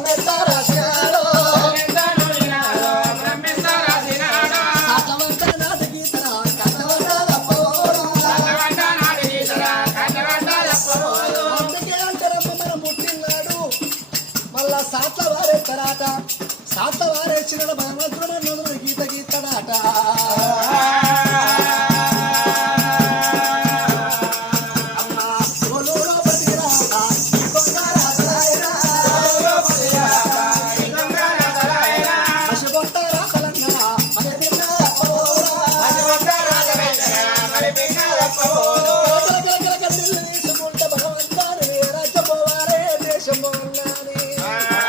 బ్రహ్మెత్త రాసినాడు సాతవంత నాటి గీతన కథవంత మళ్ళా భగవంతుడు నన్ను